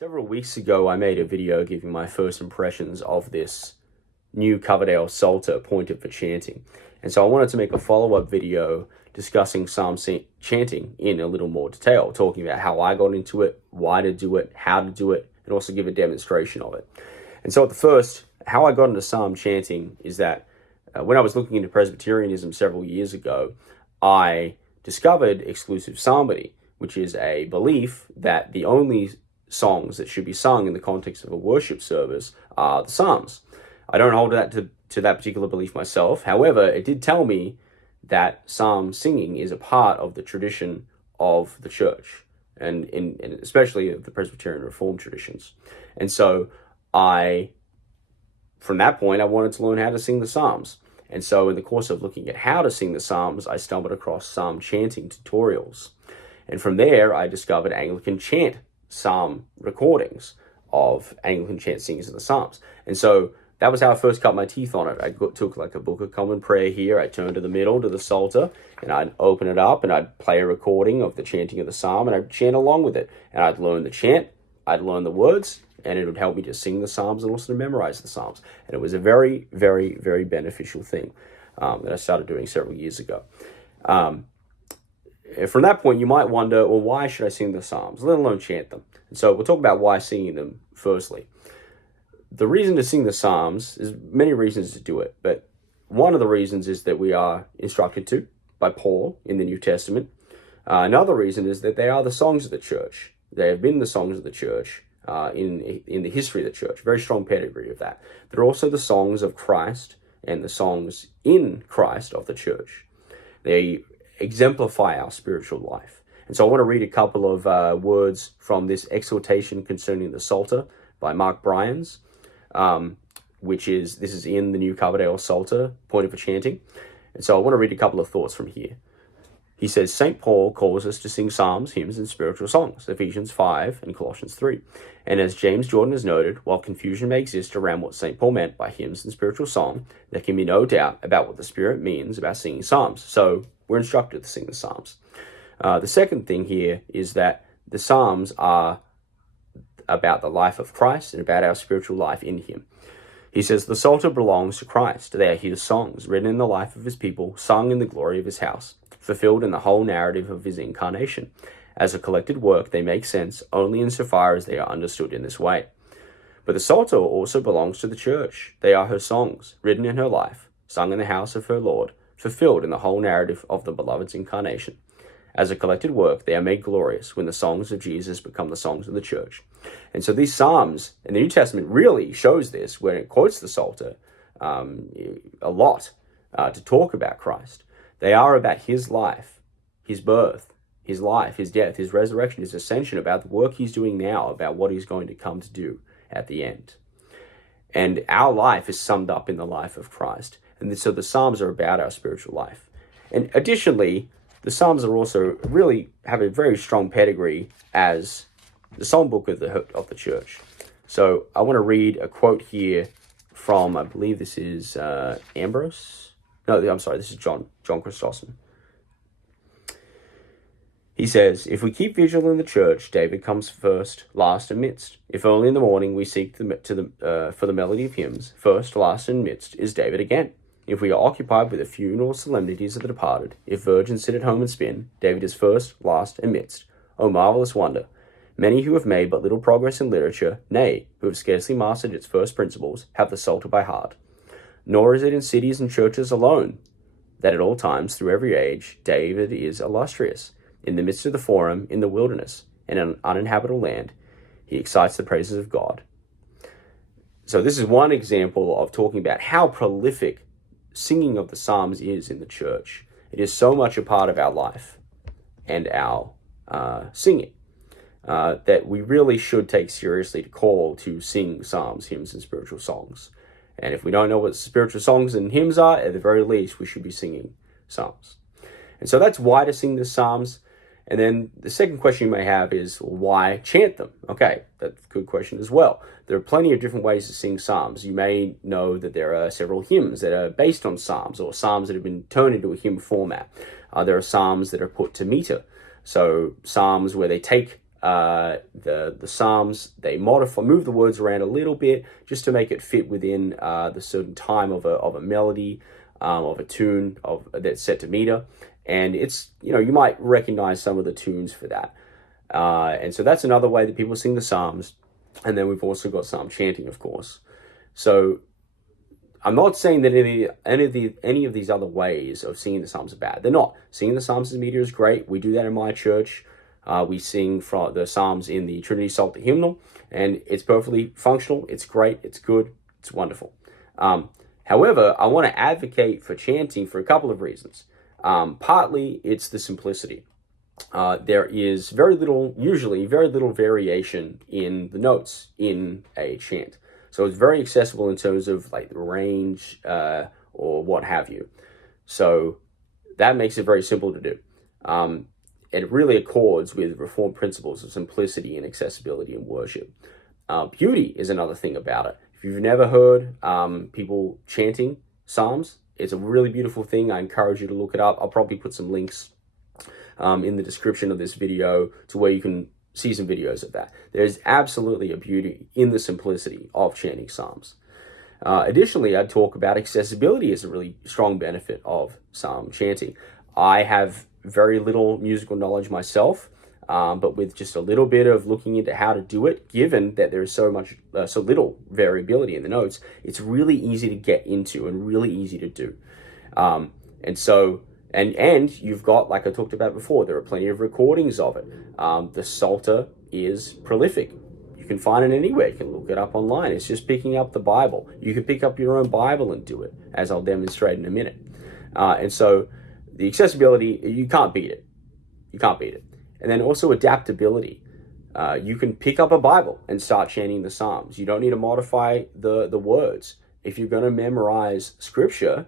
Several weeks ago, I made a video giving my first impressions of this new Coverdale Psalter pointed for chanting. And so I wanted to make a follow-up video discussing psalm chanting in a little more detail, talking about how I got into it, why to do it, how to do it, and also give a demonstration of it. And so at the first, how I got into psalm chanting is that when I was looking into Presbyterianism several years ago, I discovered exclusive psalmody, which is a belief that the only songs that should be sung in the context of a worship service are the Psalms. I don't hold that to that particular belief myself. However, it did tell me that psalm singing is a part of the tradition of the church, and especially of the Presbyterian Reformed traditions. And so from that point, I wanted to learn how to sing the Psalms. And so in the course of looking at how to sing the Psalms, I stumbled across psalm chanting tutorials. And from there, I discovered Anglican chant psalm recordings of Anglican chant singers of the Psalms. And so that was how I first cut my teeth on it. I took like a Book of Common Prayer here, I turned to the middle, to the Psalter, and I'd open it up and I'd play a recording of the chanting of the Psalm, and I'd chant along with it. And I'd learn the chant, I'd learn the words, and it would help me to sing the Psalms and also to memorize the Psalms. And it was a very, very, very beneficial thing that I started doing several years ago. From that point, you might wonder, well, why should I sing the Psalms, let alone chant them? And so we'll talk about why singing them firstly. The reason to sing the Psalms is many reasons to do it, but one of the reasons is that we are instructed to by Paul in the New Testament. Another reason is that they are the songs of the church. They have been the songs of the church in the history of the church. Very strong pedigree of that. They're also the songs of Christ and the songs in Christ of the church. They exemplify our spiritual life. And so I want to read a couple of words from this exhortation concerning the Psalter by Mark Bryans, this is in the New Coverdale Psalter, pointed for chanting. And so I want to read a couple of thoughts from here. He says, St. Paul calls us to sing psalms, hymns, and spiritual songs, Ephesians 5 and Colossians 3. And as James Jordan has noted, while confusion may exist around what St. Paul meant by hymns and spiritual song, there can be no doubt about what the Spirit means about singing psalms. So we're instructed to sing the Psalms. The second thing here is that the Psalms are about the life of Christ and about our spiritual life in Him. He says, the Psalter belongs to Christ. They are His songs, written in the life of His people, sung in the glory of His house, fulfilled in the whole narrative of His incarnation. As a collected work, they make sense only insofar as they are understood in this way. But the Psalter also belongs to the church. They are her songs, written in her life, sung in the house of her Lord, fulfilled in the whole narrative of the Beloved's incarnation. As a collected work, they are made glorious when the songs of Jesus become the songs of the church. And so these Psalms, and the New Testament really shows this when it quotes the Psalter a lot to talk about Christ. They are about His life, His birth, His life, His death, His resurrection, His ascension, about the work He's doing now, about what He's going to come to do at the end. And our life is summed up in the life of Christ. And so the Psalms are about our spiritual life. And additionally, the Psalms are also really have a very strong pedigree as the songbook of the church. So I want to read a quote here from, I believe this is Ambrose. No, I'm sorry, this is John Chrysostom. He says, if we keep vigil in the church, David comes first, last, and midst. If early in the morning we seek for the melody of hymns, first, last, and midst is David again. If we are occupied with the funeral solemnities of the departed, if virgins sit at home and spin, David is first, last, and midst. O marvelous wonder! Many who have made but little progress in literature, nay, who have scarcely mastered its first principles, have the Psalter by heart. Nor is it in cities and churches alone that at all times, through every age, David is illustrious. In the midst of the forum, in the wilderness, in an uninhabitable land, he excites the praises of God. So this is one example of talking about how prolific singing of the Psalms is in the church. It is so much a part of our life and our singing that we really should take seriously to call to sing psalms, hymns, and spiritual songs. And if we don't know what spiritual songs and hymns are, at the very least, we should be singing psalms. And so that's why to sing the Psalms. And then the second question you may have is, well, why chant them? Okay, that's a good question as well. There are plenty of different ways to sing psalms. You may know that there are several hymns that are based on psalms, or psalms that have been turned into a hymn format. There are psalms that are put to meter. So psalms where they take the Psalms. They move the words around a little bit just to make it fit within the certain time of a melody, of a tune that's set to meter. And it's, you might recognize some of the tunes for that. And so that's another way that people sing the Psalms. And then we've also got psalm chanting, of course. So I'm not saying that any of these other ways of singing the Psalms are bad. They're not. Singing the Psalms as meter is great. We do that in my church. We sing from the Psalms in the Trinity Psalter hymnal, and it's perfectly functional. It's great. It's good. It's wonderful. However, I want to advocate for chanting for a couple of reasons. Partly, it's the simplicity. There is usually very little variation in the notes in a chant. So it's very accessible in terms of like the range or what have you. So that makes it very simple to do. It really accords with Reformed principles of simplicity and accessibility in worship. Beauty is another thing about it. If you've never heard people chanting Psalms, it's a really beautiful thing. I encourage you to look it up. I'll probably put some links in the description of this video to where you can see some videos of that. There's absolutely a beauty in the simplicity of chanting Psalms. Additionally, I'd talk about accessibility as a really strong benefit of Psalm chanting. I have very little musical knowledge myself, but with just a little bit of looking into how to do it, given that there's so little variability in the notes, it's really easy to get into and really easy to do. And you've got, like I talked about before, there are plenty of recordings of it. The Psalter is prolific. You can find it anywhere. You can look it up online. It's just picking up the Bible. You can pick up your own Bible and do it, as I'll demonstrate in a minute. And so the accessibility, you can't beat it. You can't beat it. And then also adaptability. You can pick up a Bible and start chanting the Psalms. You don't need to modify the words. If you're going to memorize Scripture,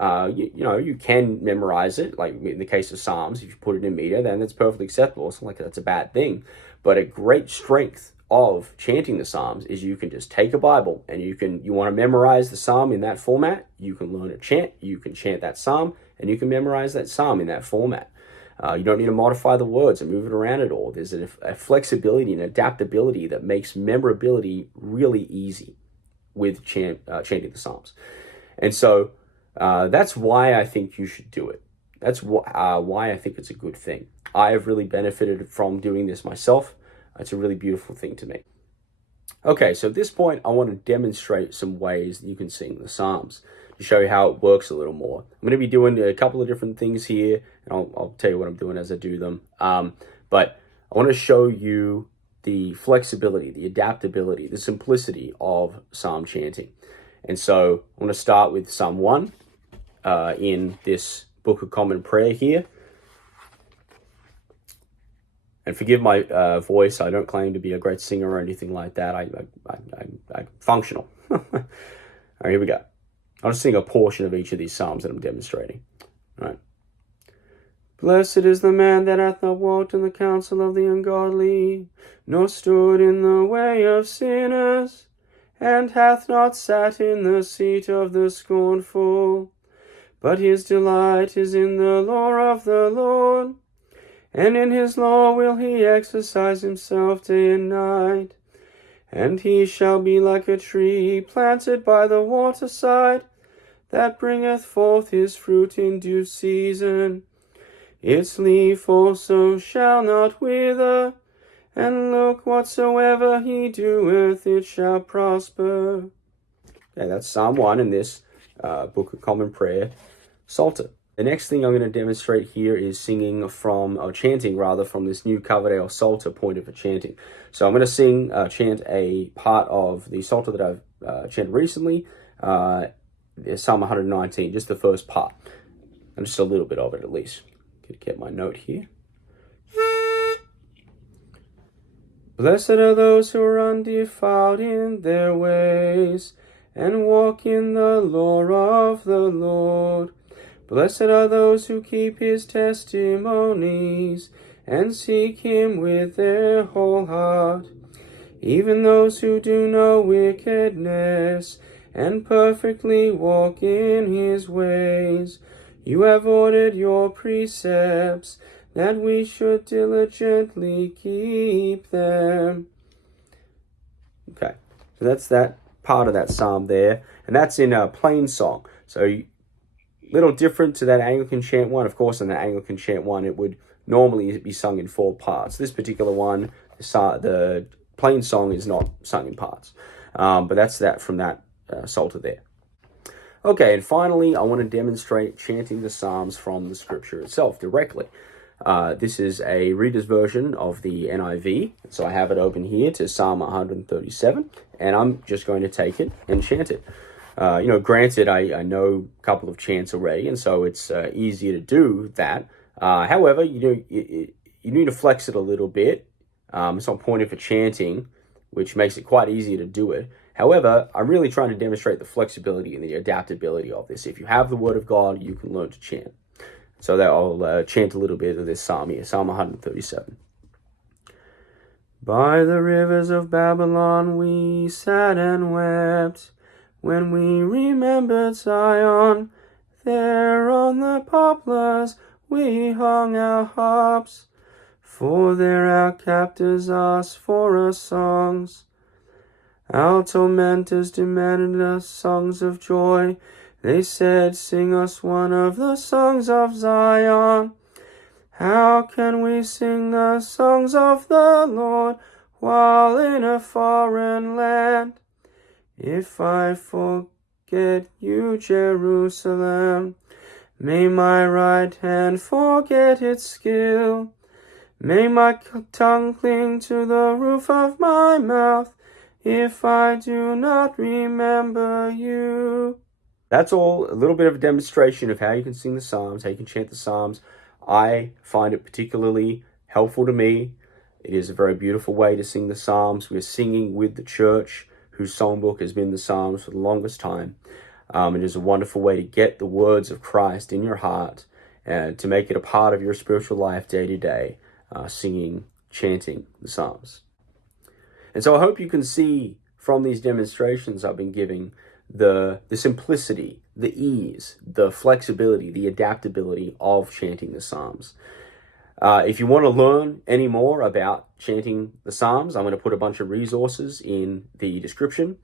you can memorize it, like in the case of Psalms. If you put it in meter, then it's perfectly acceptable. It's not like that's a bad thing. But a great strength of chanting the Psalms is you can just take a Bible and you want to memorize the Psalm in that format, you can learn a chant, you can chant that Psalm, and you can memorize that Psalm in that format. You don't need to modify the words and move it around at all. There's a flexibility and adaptability that makes memorability really easy with chanting the Psalms. And so that's why I think you should do it. That's why I think it's a good thing. I have really benefited from doing this myself. It's a really beautiful thing to me. Okay, so at this point, I want to demonstrate some ways that you can sing the Psalms to show you how it works a little more. I'm going to be doing a couple of different things here, and I'll tell you what I'm doing as I do them. But I want to show you the flexibility, the adaptability, the simplicity of Psalm chanting. And so I'm going to start with Psalm 1 in this Book of Common Prayer here. And forgive my voice. I don't claim to be a great singer or anything like that. I'm functional. All right, here we go. I'll just sing a portion of each of these psalms that I'm demonstrating. All right. Blessed is the man that hath not walked in the counsel of the ungodly, nor stood in the way of sinners, and hath not sat in the seat of the scornful. But his delight is in the law of the Lord, and in his law will he exercise himself day and night. And he shall be like a tree planted by the waterside, that bringeth forth his fruit in due season. Its leaf also shall not wither, and look, whatsoever he doeth, it shall prosper. Okay, that's Psalm 1 in this Book of Common Prayer Psalter. The next thing I'm going to demonstrate here is chanting from this New Coverdale Psalter pointed for chanting. So I'm going to chant a part of the Psalter that I've chanted recently, Psalm 119, just the first part, and just a little bit of it at least. Could get my note here. Blessed are those who are undefiled in their ways, and walk in the law of the Lord. Blessed are those who keep his testimonies, and seek him with their whole heart. Even those who do no wickedness, and perfectly walk in his ways. You have ordered your precepts, that we should diligently keep them. Okay, so that's that part of that psalm there, and that's in a plain song. So a little different to that Anglican chant one. Of course, in the Anglican chant one, it would normally be sung in 4 parts. This particular one, the plain song is not sung in parts, but that's that from that Psalter there. Okay, and finally, I want to demonstrate chanting the Psalms from the scripture itself directly. This is a reader's version of the NIV, so I have it open here to Psalm 137, and I'm just going to take it and chant it. Granted, I know a couple of chants already, and so it's easier to do that. However, you need to flex it a little bit. It's not pointed for chanting, which makes it quite easy to do it. However, I'm really trying to demonstrate the flexibility and the adaptability of this. If you have the Word of God, you can learn to chant. So that I'll chant a little bit of this psalm here, Psalm 137. By the rivers of Babylon we sat and wept, when we remembered Zion. There on the poplars we hung our harps, for there our captors asked for us songs. Our tormentors demanded us songs of joy. They said, sing us one of the songs of Zion. How can we sing the songs of the Lord while in a foreign land? If I forget you, Jerusalem, may my right hand forget its skill. May my tongue cling to the roof of my mouth, if I do not remember you. That's all, a little bit of a demonstration of how you can sing the Psalms, how you can chant the Psalms. I find it particularly helpful to me. It is a very beautiful way to sing the Psalms. We're singing with the church, whose songbook has been the Psalms for the longest time. It is a wonderful way to get the words of Christ in your heart and to make it a part of your spiritual life day to day, singing, chanting the Psalms. And so I hope you can see from these demonstrations I've been giving the simplicity, the ease, the flexibility, the adaptability of chanting the Psalms. If you want to learn any more about chanting the Psalms, I'm going to put a bunch of resources in the description.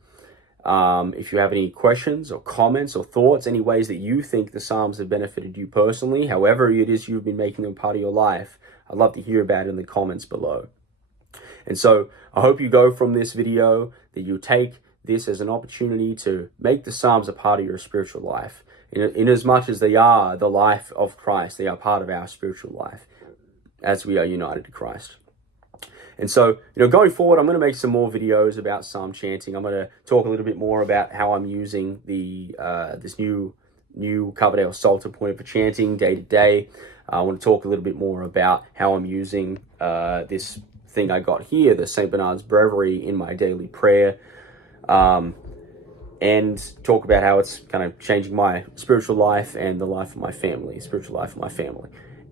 If you have any questions or comments or thoughts, any ways that you think the Psalms have benefited you personally, however it is you've been making them part of your life, I'd love to hear about it in the comments below. And so I hope you go from this video that you take this as an opportunity to make the Psalms a part of your spiritual life. In as much as they are the life of Christ, they are part of our spiritual life as we are united to Christ. And so, going forward, I'm going to make some more videos about psalm chanting. I'm going to talk a little bit more about how I'm using the this new Coverdale Psalter pointed for chanting day to day. I want to talk a little bit more about how I'm using this thing I got here, the St. Bernard's Breviary, in my daily prayer, and talk about how it's kind of changing my spiritual life and the life of my family, spiritual life of my family.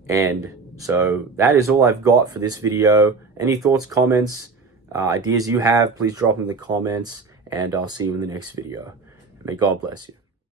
And so that is all I've got for this video. Any thoughts, comments, ideas you have, please drop them in the comments, and I'll see you in the next video. May God bless you.